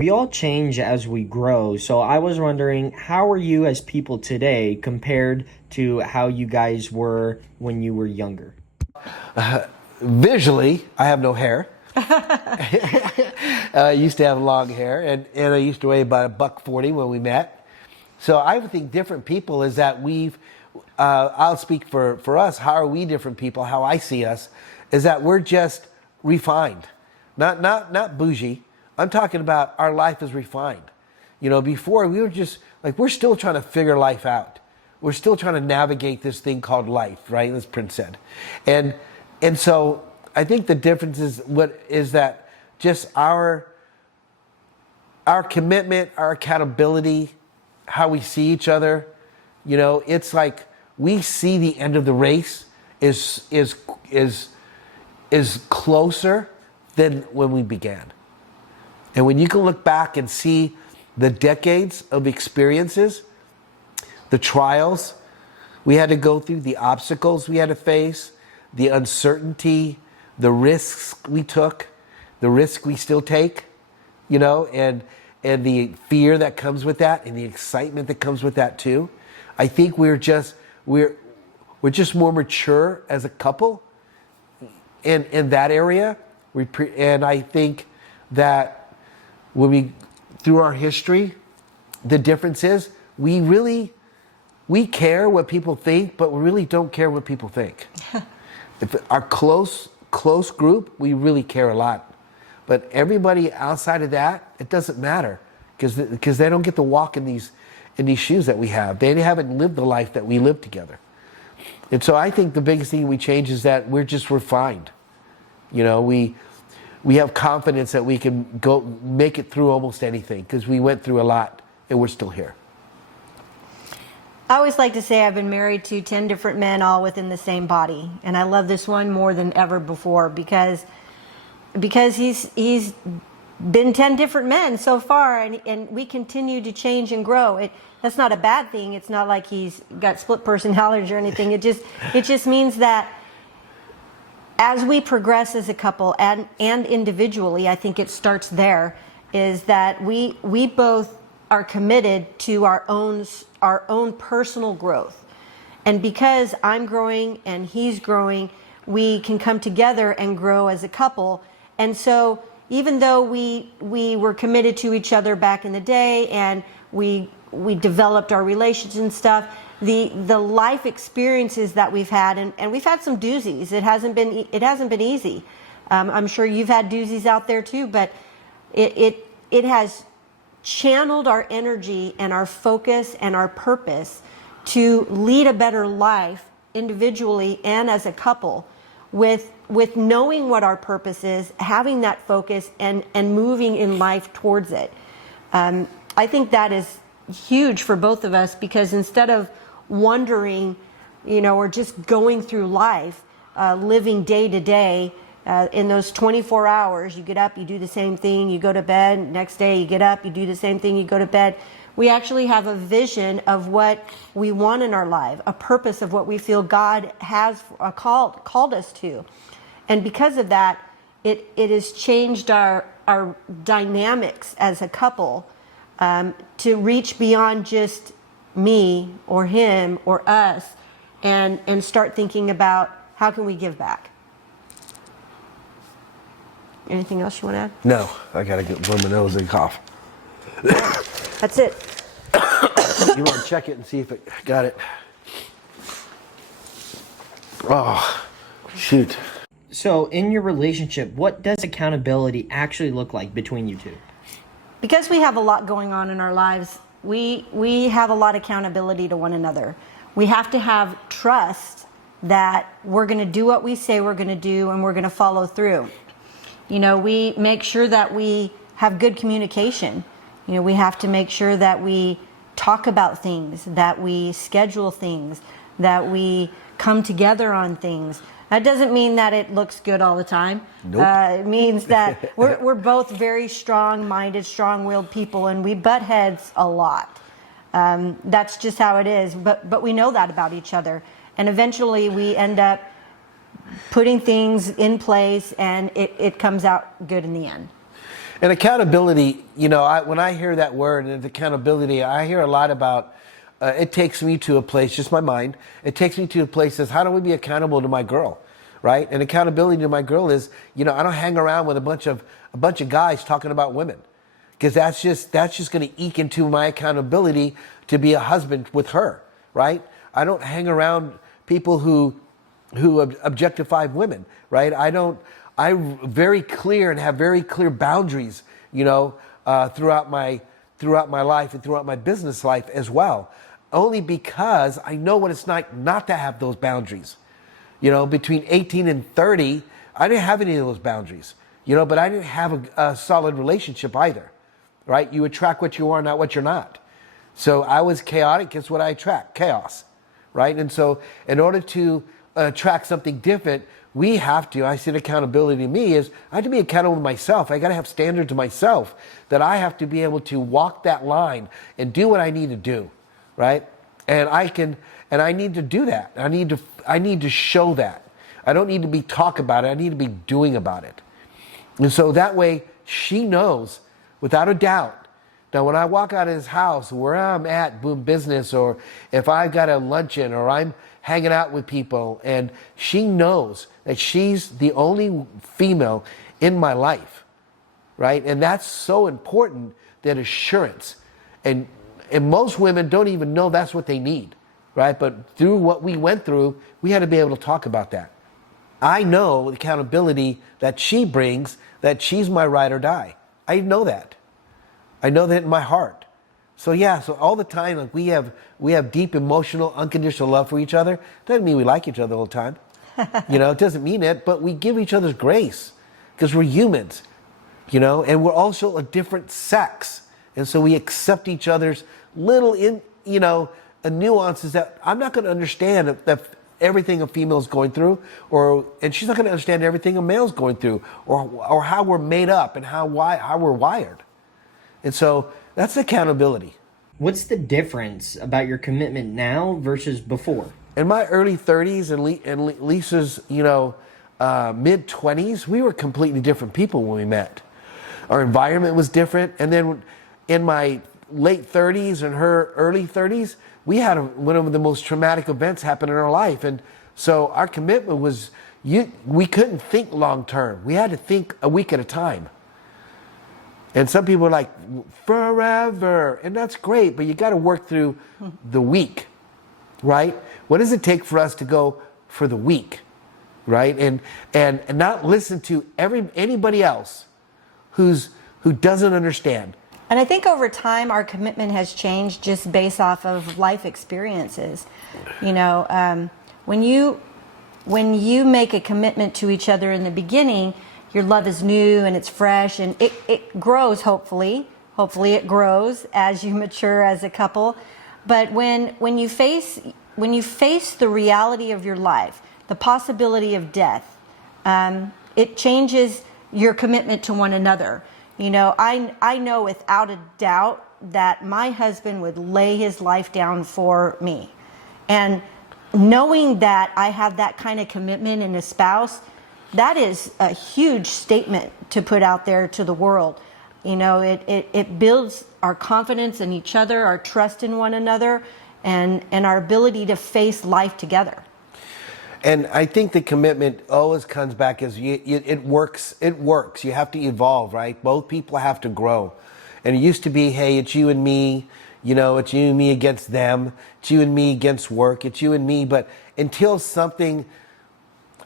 We all change as we grow, so I was wondering, how are you as people today compared to how you guys were when you were younger? Visually, I have no hair. I used to have long hair, and I used to weigh about a buck 40 when we met. So I would think different people is that I'll speak for us, how are we different people, how I see us, is that we're just refined. Not bougie. I'm talking about our life is refined. Before we were just, like, we're still trying to figure life out. We're still trying to navigate this thing called life, right? As Prince said. And so I think the difference is that just our commitment, our accountability, how we see each other. It's like we see the end of the race is closer than when we began. And when you can look back and see the decades of experiences, the trials we had to go through, the obstacles we had to face, the uncertainty, the risks we took, the risk we still take, and the fear that comes with that, and the excitement that comes with that too. I think we're just more mature as a couple in that area. And I think that through our history, the difference is we care what people think, but we really don't care what people think. If our close group, we really care a lot. But everybody outside of that, it doesn't matter because they don't get to walk in these shoes that we have. They haven't lived the life that we live together. And so I think the biggest thing we change is that we're just refined. We have confidence that we can go make it through almost anything because we went through a lot and we're still here. I always like to say I've been married to 10 different men all within the same body. And I love this one more than ever before because he's been 10 different men so far, and we continue to change and grow. That's not a bad thing. It's not like he's got split personalities or anything. It just means that as we progress as a couple and individually, I think it starts there, is that we both are committed to our own personal growth. And because I'm growing and he's growing, we can come together and grow as a couple. And so even though we were committed to each other back in the day and we developed our relations and stuff, the life experiences that we've had, and we've had some doozies. It hasn't been easy. I'm sure you've had doozies out there too, but it has channeled our energy and our focus and our purpose to lead a better life individually and as a couple, with knowing what our purpose is, having that focus and moving in life towards it. I think that is huge for both of us, because instead of wondering, or just going through life, living day to day, in those 24 hours, you get up, you do the same thing, you go to bed, next day you get up, you do the same thing, you go to bed. We actually have a vision of what we want in our life, a purpose of what we feel God has called us to. And because of that, it has changed our dynamics as a couple, to reach beyond just me or him or us, and start thinking about how can we give back. Anything else you want to add? No, I gotta blow my nose and cough. That's it. You want to check it and see if it got it? Oh, shoot. So, in your relationship, what does accountability actually look like between you two? Because we have a lot going on in our lives, we have a lot of accountability to one another. We have to have trust that we're going to do what we say we're going to do, and we're going to follow through. We make sure that we have good communication. We have to make sure that we talk about things, that we schedule things, that we come together on things. That doesn't mean that it looks good all the time. Nope. It means that we're both very strong-minded, strong-willed people, and we butt heads a lot. That's just how it is. But we know that about each other. And eventually we end up putting things in place, and it comes out good in the end. And accountability, when I hear that word and accountability, I hear a lot about, it takes me to a place, just my mind, it takes me to a place that says, how do we be accountable to my girl, right? And accountability to my girl is, I don't hang around with a bunch of guys talking about women, because that's just going to eke into my accountability to be a husband with her, right? I don't hang around people who objectify women, right? I'm very clear and have very clear boundaries, throughout my life and throughout my business life as well. Only because I know what it's like not to have those boundaries. Between 18 and 30, I didn't have any of those boundaries, but I didn't have a solid relationship either, right? You attract what you are, not what you're not. So I was chaotic. It's what I attract, chaos, right? And so in order to attract something different, I said accountability to me is I have to be accountable to myself. I got to have standards to myself that I have to be able to walk that line and do what I need to do, right? And I need to do that. I need to show that. I don't need to be talk about it. I need to be doing about it. And so that way she knows without a doubt that when I walk out of his house, where I'm at, boom, business, or if I've got a luncheon or I'm hanging out with people, and she knows that she's the only female in my life, right? And that's so important, that assurance. And most women don't even know that's what they need, right? But through what we went through, we had to be able to talk about that. I know the accountability that she brings, that she's my ride or die. I know that. I know that in my heart. So all the time, like we have deep emotional, unconditional love for each other. Doesn't mean we like each other all the time. It doesn't mean it, but we give each other's grace because we're humans, and we're also a different sex. And so we accept each other's little nuances that I'm not going to understand that everything a female's going through, and she's not going to understand everything a male's going through, or how we're made up and how we're wired. And so that's accountability. What's the difference about your commitment now versus before? In my early 30s and Lisa's, mid 20s, we were completely different people when we met. Our environment was different. And then in my late 30s and her early 30s, we had one of the most traumatic events happen in our life. And so our commitment was, we couldn't think long term. We had to think a week at a time. And some people are like, forever. And that's great, but you got to work through the week, right? What does it take for us to go for the week, right? And not listen to anybody else who doesn't understand. And I think over time, our commitment has changed just based off of life experiences. When you make a commitment to each other in the beginning, your love is new and it's fresh, and it grows, hopefully. Hopefully it grows as you mature as a couple. But when you face the reality of your life, the possibility of death, it changes your commitment to one another. I know without a doubt that my husband would lay his life down for me. And knowing that I have that kind of commitment in a spouse, that is a huge statement to put out there to the world. It builds our confidence in each other, our trust in one another, and our ability to face life together. And I think the commitment always comes back as it works. It works. You have to evolve, right? Both people have to grow. And it used to be, hey, it's you and me. It's you and me against them. It's you and me against work. It's you and me. But until something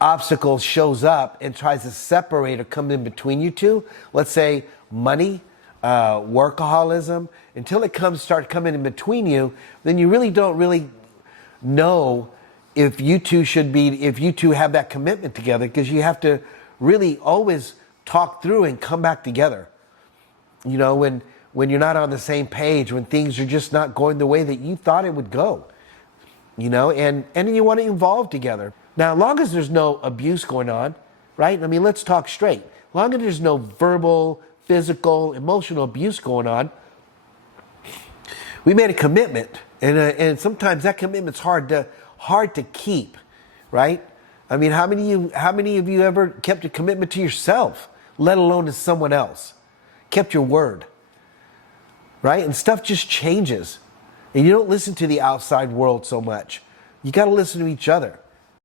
obstacle shows up and tries to separate or come in between you two, let's say money, workaholism, until it starts coming in between you, then you really don't know if you two have that commitment together, because you have to really always talk through and come back together. When you're not on the same page, when things are just not going the way that you thought it would go, and then you want to evolve together. Now, as long as there's no abuse going on, right? I mean, let's talk straight. As long as there's no verbal, physical, emotional abuse going on, we made a commitment, and sometimes that commitment's hard to keep, right? I mean, how many of you ever kept a commitment to yourself, let alone to someone else? kept your word, right? And stuff just changes. And you don't listen to the outside world so much. You got to listen to each other.